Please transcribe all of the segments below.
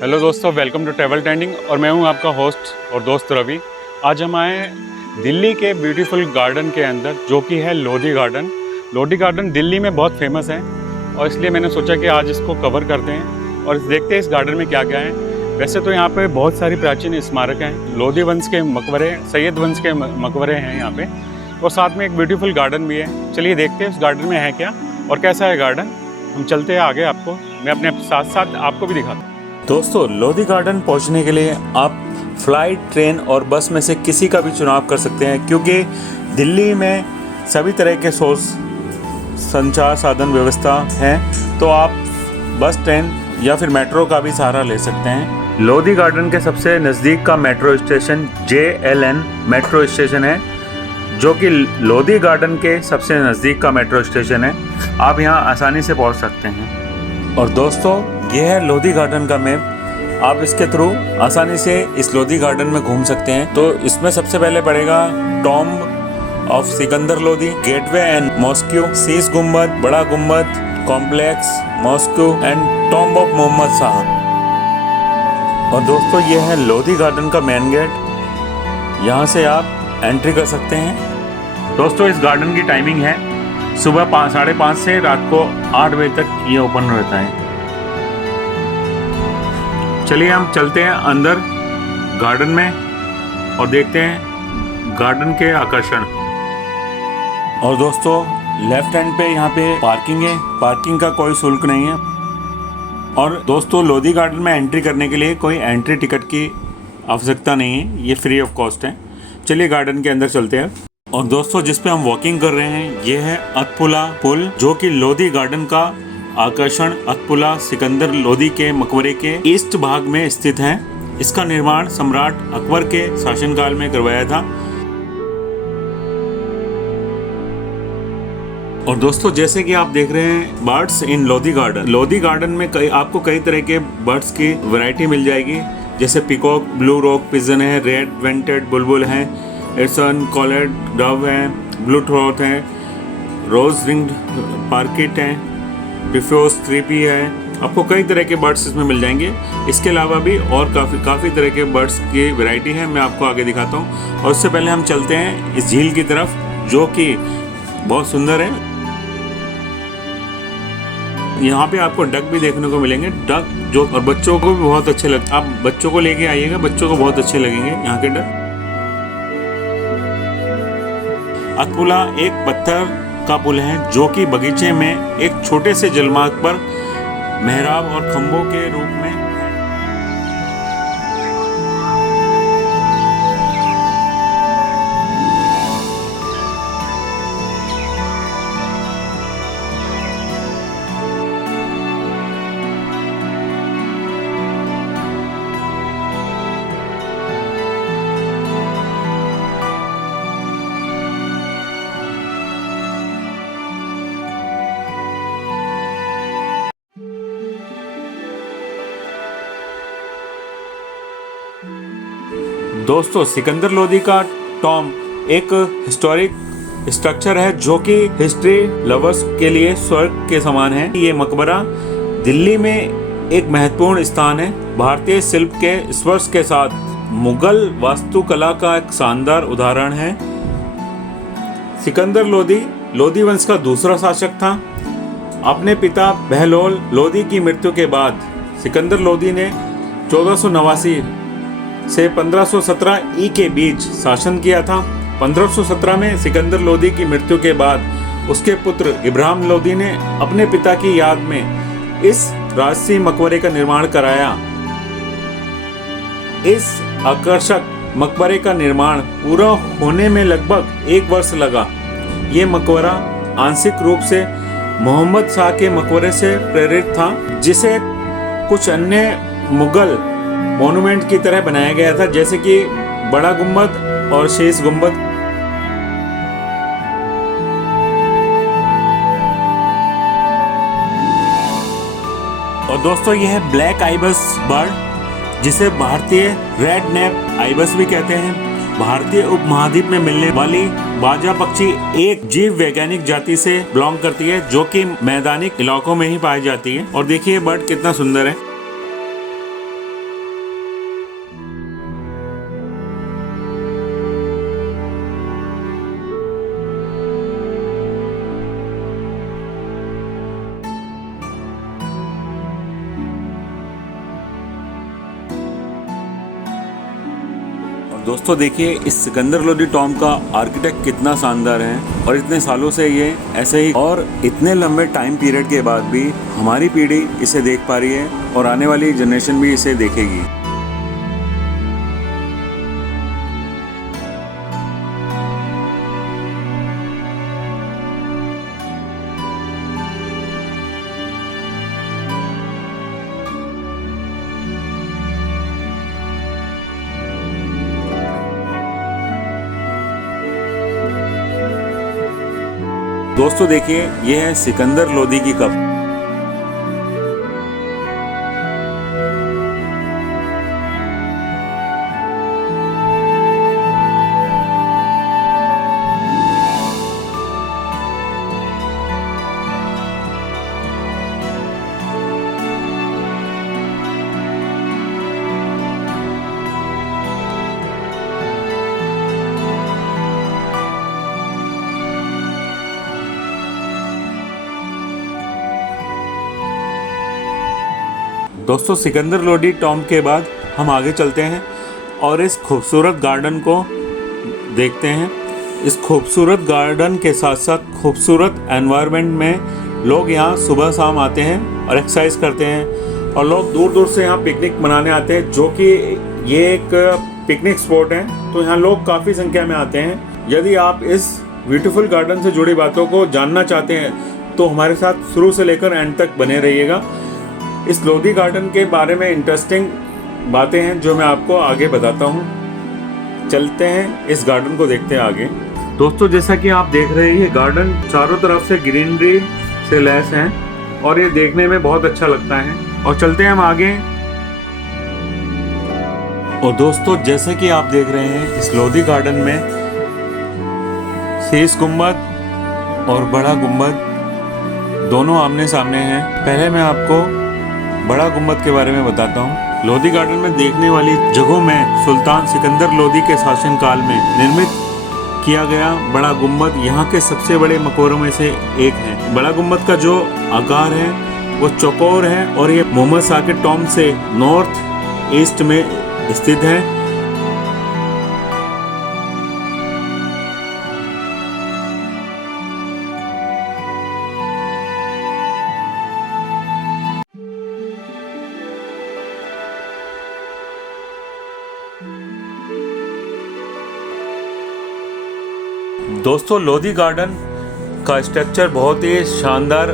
Hello दोस्तों, welcome to travel trending और मैं हूं आपका होस्ट और दोस्त रवि। आज हम आए हैं दिल्ली के ब्यूटीफुल गार्डन के अंदर, जो कि है लोधी गार्डन। लोधी गार्डन दिल्ली में बहुत फेमस है और इसलिए मैंने सोचा कि आज इसको कवर करते हैं और देखते हैं इस गार्डन में क्या क्या है। वैसे तो यहाँ पे बहुत सारी प्राचीन स्मारक हैं, लोधी वंश के मकबरे, सैयद वंश के मकबरे हैं यहाँ पे, और साथ में एक ब्यूटीफुल गार्डन भी है। चलिए देखते हैं उस गार्डन में है क्या और कैसा है गार्डन। हम चलते हैं आगे, आपको मैं अपने साथ साथ आपको भी दिखाता हूँ। दोस्तों, लोधी गार्डन पहुंचने के लिए आप फ्लाइट, ट्रेन और बस में से किसी का भी चुनाव कर सकते हैं, क्योंकि दिल्ली में सभी तरह के सोर्स संचार साधन व्यवस्था है, तो आप बस, ट्रेन या फिर मेट्रो का भी सहारा ले सकते हैं। लोधी गार्डन के सबसे नज़दीक का metro station JLN metro station है, जो कि लोधी गार्डन के सबसे नज़दीक का मेट्रो स्टेशन है। आप यहाँ आसानी से पहुँच सकते हैं। और दोस्तों, यह है लोधी गार्डन का मैप। आप इसके थ्रू आसानी से इस लोधी गार्डन में घूम सकते हैं। तो इसमें सबसे पहले पड़ेगा tomb of Sikandar Lodi, gateway and mosque, Sheesh Gumbad, Bara Gumbad, complex, mosque and tomb of Mohammad Shah. और दोस्तों, यह है लोधी गार्डन का मेन गेट। यहाँ से आप एंट्री कर सकते हैं। दोस्तों, इस गार्डन की टाइमिंग है सुबह 5:30 से रात को 8 बजे तक ये ओपन रहता है। चलिए हम चलते हैं अंदर गार्डन में और देखते हैं गार्डन के आकर्षण। और दोस्तों, लेफ्ट हैंड पे यहाँ पे पार्किंग है। पार्किंग का कोई शुल्क नहीं है। और दोस्तों, लोधी गार्डन में एंट्री करने के लिए कोई एंट्री टिकट की आवश्यकता नहीं है, ये फ्री ऑफ कॉस्ट है। चलिए गार्डन के अंदर चलते हैं। और दोस्तों, जिस पे हम वॉकिंग कर रहे हैं ये है अतपुला पुल, जो कि लोधी गार्डन का आकर्षण अतपुला सिकंदर लोधी के मकबरे के ईस्ट भाग में स्थित है। इसका निर्माण सम्राट अकबर के शासनकाल में करवाया था। और दोस्तों, जैसे कि आप देख रहे हैं बर्ड्स इन लोधी गार्डन में आपको कई तरह के बर्ड्स की वैरायटी मिल जाएगी, जैसे पिकॉक, ब्लू रॉक पिजन है, रेड वेंटेड बुलबुल है, एडसन कॉलेड डव है, ब्लू थ्रोट है, रोज रिंग्ड पार्किट है, डिफ्यूज थ्रीपी है। आपको कई तरह के बर्ड्स इसमें मिल जाएंगे। इसके अलावा भी और काफ़ी तरह के बर्ड्स की वैरायटी है, मैं आपको आगे दिखाता हूँ। और उससे पहले हम चलते हैं इस झील की तरफ, जो कि बहुत सुंदर है। यहाँ पे आपको डक भी देखने को मिलेंगे, डक जो और बच्चों को भी बहुत अच्छे लगते। आप बच्चों को लेके आइएगा, बच्चों को बहुत अच्छे लगेंगे यहाँ के डक। अतपुला एक पत्थर का पुल है, जो कि बगीचे में एक छोटे से जलमार्ग पर मेहराब और खंभों के रूप में है। दोस्तों, सिकंदर लोधी का टॉम्ब एक हिस्टोरिक स्ट्रक्चर है, जो कि हिस्ट्री लवर्स के लिए स्वर्ग के समान है। ये मकबरा दिल्ली में एक महत्वपूर्ण स्थान है। भारतीय शिल्प के स्पर्श के साथ मुगल वास्तुकला का एक शानदार उदाहरण है। सिकंदर लोधी वंश का दूसरा शासक था। अपने पिता बहलोल लोधी की मृत्यु के बाद सिकंदर लोधी ने 1489 से 1517 ई के बीच शासन किया था। 1517 में सिकंदर लोधी की मृत्यु के बाद उसके पुत्र इब्राहिम लोधी ने अपने पिता की याद में इस राजसी मकबरे का निर्माण कराया। इस आकर्षक मकबरे का निर्माण पूरा होने में लगभग 1 वर्ष लगा। ये मकबरा आंशिक रूप से मोहम्मद शाह के मकबरे से प्रेरित था, जिसे कुछ अन्य मुगल मॉन्यूमेंट की तरह बनाया गया था, जैसे कि बड़ा गुम्बद और शीश गुम्बद। और दोस्तों, यह है ब्लैक आइबस बर्ड, जिसे भारतीय रेड नेप आइबस भी कहते हैं। भारतीय उपमहाद्वीप में मिलने वाली बाजा पक्षी एक जीव वैज्ञानिक जाति से बिलोंग करती है, जो कि मैदानी इलाकों में ही पाई जाती है। और देखिए बर्ड कितना सुंदर है। दोस्तों देखिए इस सिकंदर लोदी टॉम का आर्किटेक्ट कितना शानदार है और इतने सालों से ये ऐसे ही और इतने लंबे टाइम पीरियड के बाद भी हमारी पीढ़ी इसे देख पा रही है और आने वाली जनरेशन भी इसे देखेगी। दोस्तों देखिए ये है सिकंदर लोदी की कप। दोस्तों सिकंदर लोदी टॉम के बाद हम आगे चलते हैं और इस खूबसूरत गार्डन को देखते हैं। इस खूबसूरत गार्डन के साथ साथ खूबसूरत एनवायरनमेंट में लोग यहाँ सुबह शाम आते हैं और एक्सरसाइज करते हैं और लोग दूर दूर से यहाँ पिकनिक मनाने आते हैं, जो कि ये एक पिकनिक स्पॉट है। तो यहाँ लोग काफ़ी संख्या में आते हैं। यदि आप इस ब्यूटीफुल गार्डन से जुड़ी बातों को जानना चाहते हैं तो हमारे साथ शुरू से लेकर एंड तक बने रहिएगा। इस लोदी गार्डन के बारे में इंटरेस्टिंग बातें हैं जो मैं आपको आगे बताता हूँ। चलते हैं इस गार्डन को देखते हैं आगे। दोस्तों जैसा कि आप देख रहे हैं ये गार्डन चारों तरफ से ग्रीनरी से लैस है और ये देखने में बहुत अच्छा लगता है। और चलते हैं हम आगे। और दोस्तों जैसे कि आप देख रहे हैं इस लोदी गार्डन में शीश गुम्बद और बड़ा गुम्बद दोनों आमने सामने हैं। पहले मैं आपको बड़ा गुम्बद के बारे में बताता हूँ। लोदी गार्डन में देखने वाली जगहों में सुल्तान सिकंदर लोदी के शासनकाल में निर्मित किया गया बड़ा गुम्बद यहाँ के सबसे बड़े मकबरों में से एक है। बड़ा गुम्बद का जो आकार है वो चौकोर है और ये मोहम्मद साकिर टॉम से नॉर्थ ईस्ट में स्थित है। दोस्तों लोदी गार्डन का स्ट्रक्चर बहुत ही शानदार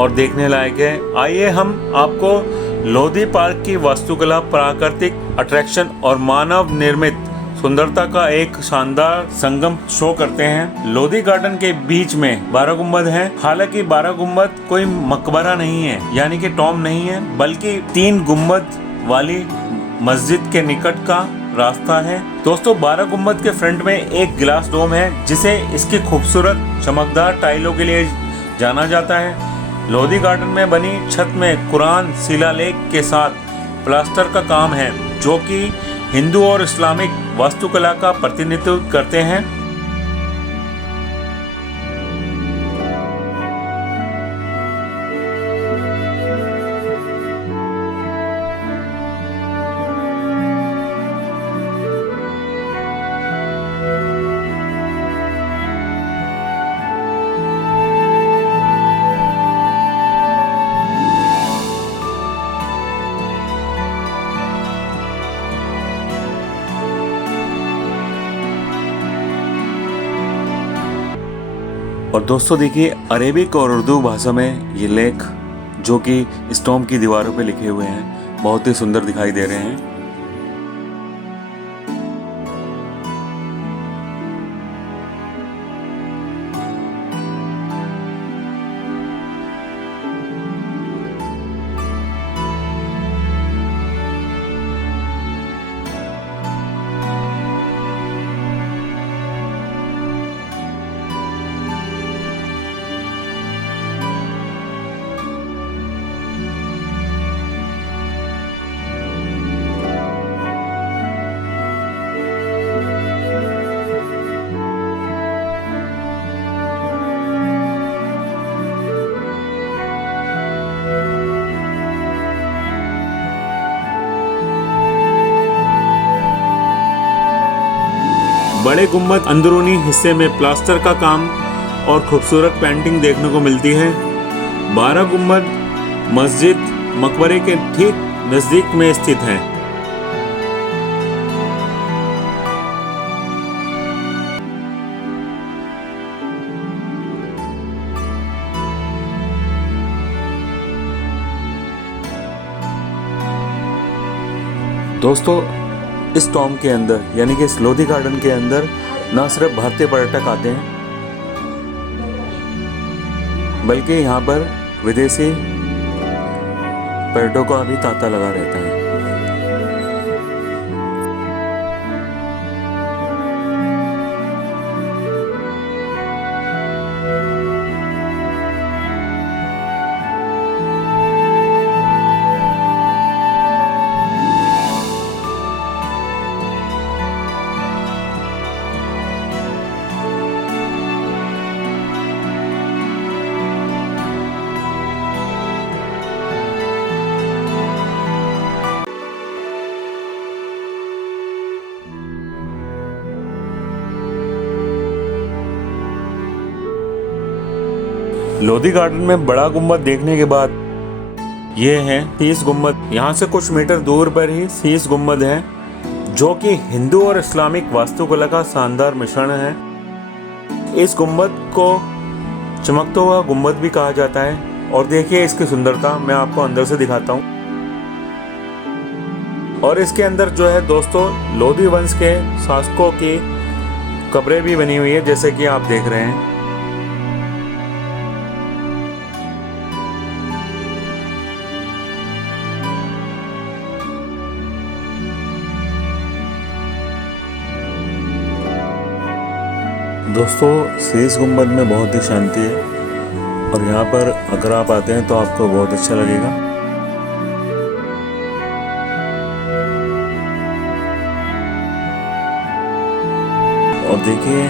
और देखने लायक है। आइए हम आपको लोदी पार्क की वास्तुकला, प्राकृतिक अट्रैक्शन और मानव निर्मित सुंदरता का एक शानदार संगम शो करते हैं। लोदी गार्डन के बीच में 12 गुम्बद है। हालांकि 12 गुम्बद कोई मकबरा नहीं है, यानी कि टॉम नहीं है, बल्कि 3 गुम्बद वाली मस्जिद के निकट का रास्ता है। दोस्तों 12 गुम्बद के फ्रंट में एक गिलास डोम है जिसे इसकी खूबसूरत चमकदार टाइलों के लिए जाना जाता है। लोदी गार्डन में बनी छत में कुरान शिलालेख के साथ प्लास्टर का काम है, जो कि हिंदू और इस्लामिक वास्तुकला का प्रतिनिधित्व करते हैं। और दोस्तों देखिए अरेबिक और उर्दू भाषा में ये लेख जो कि इस टॉम की दीवारों पे लिखे हुए हैं बहुत ही सुंदर दिखाई दे रहे हैं। बड़े गुम्बद अंदरूनी हिस्से में प्लास्टर का काम और खूबसूरत पेंटिंग देखने को मिलती है। 12 गुम्बद मस्जिद मकबरे के ठीक नजदीक में स्थित है। दोस्तों, इस टॉम के अंदर यानी कि इस लोधी गार्डन के अंदर न सिर्फ भारतीय पर्यटक आते हैं, बल्कि यहाँ पर विदेशी पर्यटकों का भी तांता लगा रहता है। लोधी गार्डन में बड़ा गुम्बद देखने के बाद ये है शीश गुम्बद। यहाँ से कुछ मीटर दूर पर ही शीश गुम्बद है, जो कि हिंदू और इस्लामिक वास्तुकला का शानदार मिश्रण है। इस गुम्बद को चमकता हुआ गुम्बद भी कहा जाता है। और देखिए इसकी सुंदरता, मैं आपको अंदर से दिखाता हूँ। और इसके अंदर जो है दोस्तों, लोधी वंश के शासकों की कब्रें भी बनी हुई है, जैसे कि आप देख रहे हैं। दोस्तों, शीश गुम्बद में बहुत ही शांति है और यहाँ पर अगर आप आते हैं तो आपको बहुत अच्छा लगेगा। और देखिए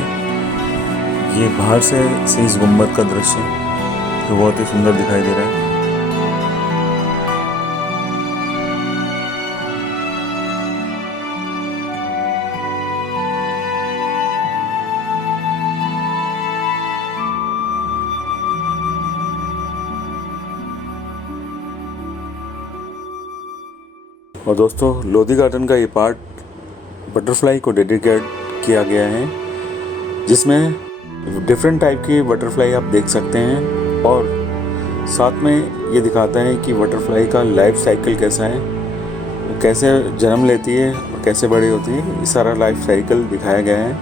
ये बाहर से शीश गुम्बद का दृश्य जो बहुत ही सुंदर दिखाई दे रहा है। और दोस्तों, लोधी गार्डन का ये पार्ट बटरफ्लाई को डेडिकेट किया गया है, जिसमें डिफरेंट टाइप की बटरफ्लाई आप देख सकते हैं। और साथ में ये दिखाता है कि बटरफ्लाई का लाइफ साइकिल कैसा है, वो कैसे जन्म लेती है और कैसे बड़ी होती है, ये सारा लाइफ साइकिल दिखाया गया है।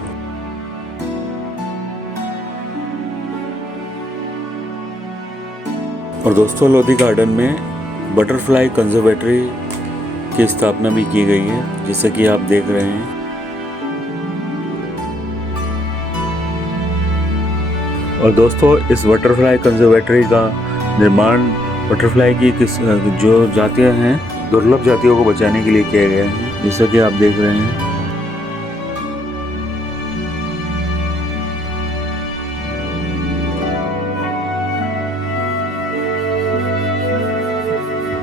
और दोस्तों, लोधी गार्डन में बटरफ्लाई कंजर्वेटरी की स्थापना भी की गई है, जैसे कि आप देख रहे हैं। और दोस्तों, इस बटरफ्लाई कंजर्वेटरी का निर्माण बटरफ्लाई की जो जातियां हैं, दुर्लभ जातियों को बचाने के लिए किया गया है, जैसा कि आप देख रहे हैं।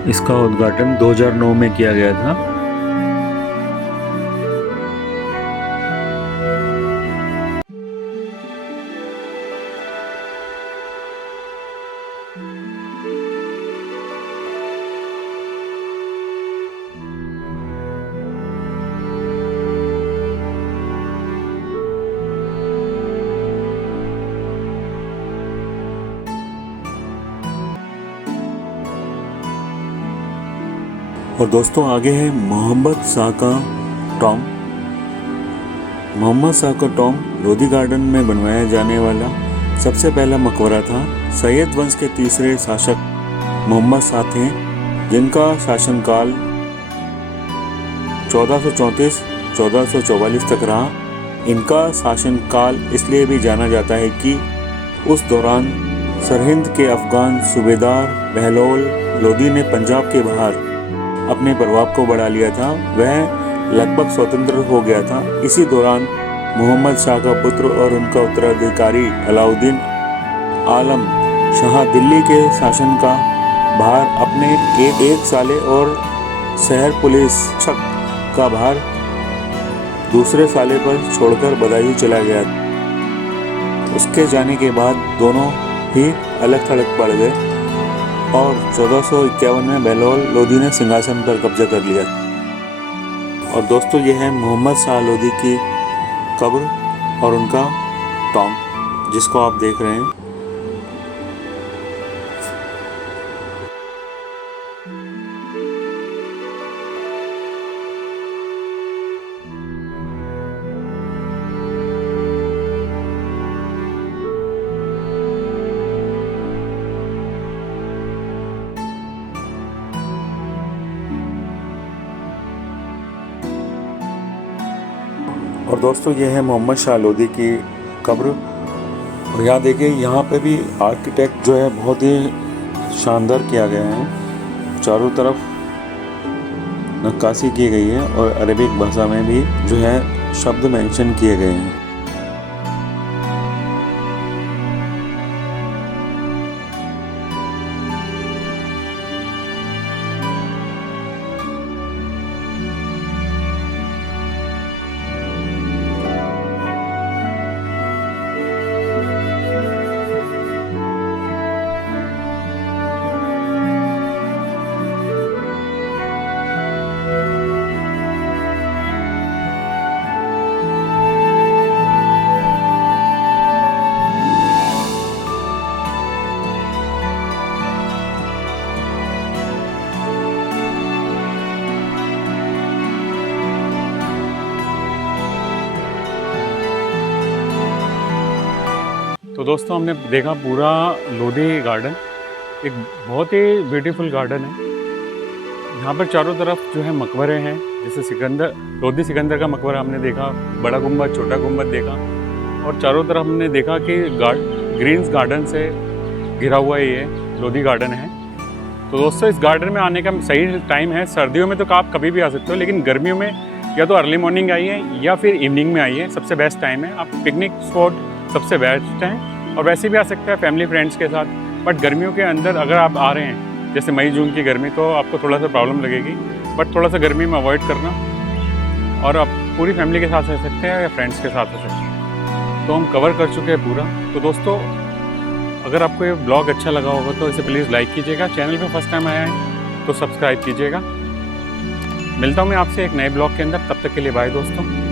इसका उद्घाटन 2009 में किया गया था। और दोस्तों, आगे है मोहम्मद शाह का टॉम। मोहम्मद शाह का टॉम लोधी गार्डन में बनवाया जाने वाला सबसे पहला मकबरा था। सैयद वंश के तीसरे शासक मोहम्मद शाह थे, जिनका शासनकाल 1434-1444 तक रहा। इनका शासनकाल इसलिए भी जाना जाता है कि उस दौरान सरहिंद के अफगान सूबेदार बहलोल लोधी ने पंजाब के बाहर अपने प्रभाव को बढ़ा लिया था। वह लगभग स्वतंत्र हो गया था। इसी दौरान मोहम्मद शाह का पुत्र और उनका उत्तराधिकारी अलाउद्दीन आलम शाह दिल्ली के शासन का भार अपने एक साले और शहर पुलिस का भार दूसरे साले पर छोड़कर बदायूं चला गया। उसके जाने के बाद दोनों ही अलग थलग पड़ गए और 1451 में बहलोल लोधी ने सिंहासन पर कब्जा कर लिया। और दोस्तों ये है मोहम्मद शाह लोधी की कब्र और उनका टॉम जिसको आप देख रहे हैं। और दोस्तों ये है मोहम्मद शाह लोधी की कब्र। और यहाँ देखिए यहाँ पे भी आर्किटेक्ट जो है बहुत ही शानदार किया गया है। चारों तरफ नक्काशी की गई है और अरेबिक भाषा में भी जो है शब्द मेंशन किए गए हैं। तो दोस्तों हमने देखा पूरा लोधी गार्डन, एक बहुत ही ब्यूटीफुल गार्डन है। यहाँ पर चारों तरफ जो है मकबरे हैं, जैसे लोधी सिकंदर का मकबरा हमने देखा, बड़ा गुम्बद छोटा गुम्बद देखा, और चारों तरफ हमने देखा कि ग्रीन्स गार्डन से घिरा हुआ ये लोधी गार्डन है। तो दोस्तों इस गार्डन में आने का सही टाइम है, सर्दियों में तो आप कभी भी आ सकते हो, लेकिन गर्मियों में या तो अर्ली मॉर्निंग आइए या फिर इवनिंग में आइए, सबसे बेस्ट टाइम है। आप पिकनिक स्पॉट सबसे बेस्ट हैं, और वैसे भी आ सकते हैं फैमिली फ्रेंड्स के साथ। बट गर्मियों के अंदर अगर आप आ रहे हैं, जैसे मई जून की गर्मी, तो आपको थोड़ा सा प्रॉब्लम लगेगी, बट थोड़ा सा गर्मी में अवॉइड करना, और आप पूरी फैमिली के साथ रह सकते हैं या फ्रेंड्स के साथ रह सकते हैं। तो हम कवर कर चुके हैं पूरा। तो दोस्तों अगर आपको ये ब्लॉग अच्छा लगा होगा तो इसे प्लीज़ लाइक कीजिएगा, चैनल पे फर्स्ट टाइम आया है तो सब्सक्राइब कीजिएगा। मिलता हूँ मैं आपसे एक नए ब्लॉग के अंदर, तब तक के लिए बाय दोस्तों।